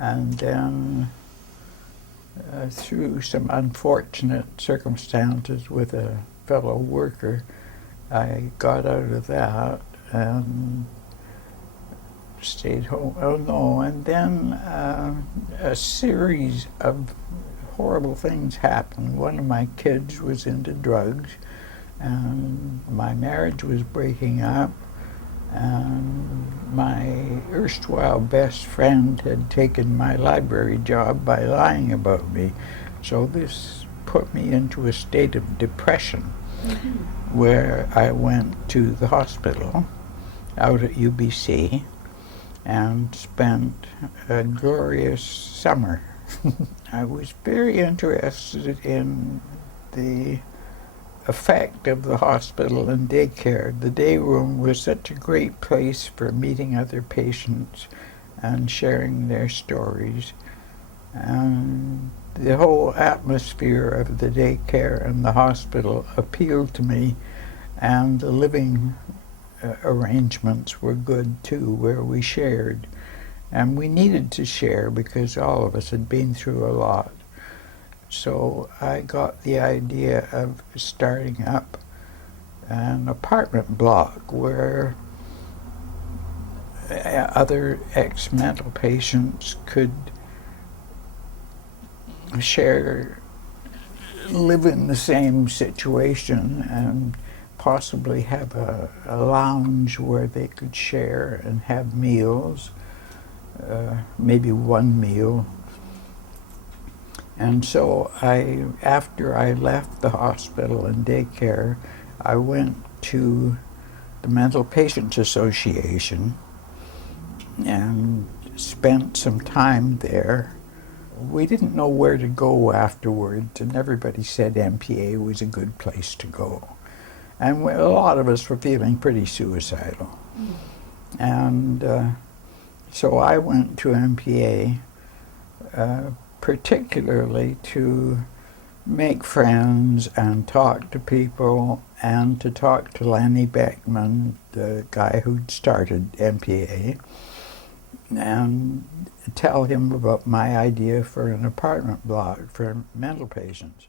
And then through some unfortunate circumstances with a fellow worker, I got out of that and stayed home. Oh no, and then a series of horrible things happened. One of my kids was into drugs, and my marriage was breaking up, and my erstwhile best friend had taken my library job by lying about me. So this put me into a state of depression, where I went to the hospital out at UBC and spent a glorious summer. I was very interested in the effect of the hospital and daycare. The day room was such a great place for meeting other patients and sharing their stories. And the whole atmosphere of the daycare and the hospital appealed to me, and the living arrangements were good too, where we shared. And we needed to share because all of us had been through a lot. So I got the idea of starting up an apartment block where other ex-mental patients could share, live in the same situation, and possibly have a lounge where they could share and have meals, maybe one meal. And so after I left the hospital and daycare, I went to the Mental Patients Association and spent some time there. We didn't know where to go afterwards, and everybody said MPA was a good place to go. And a lot of us were feeling pretty suicidal. And so I went to MPA particularly to make friends and talk to people, and to talk to Lanny Beckman, the guy who'd started MPA, and tell him about my idea for an apartment block for mental patients.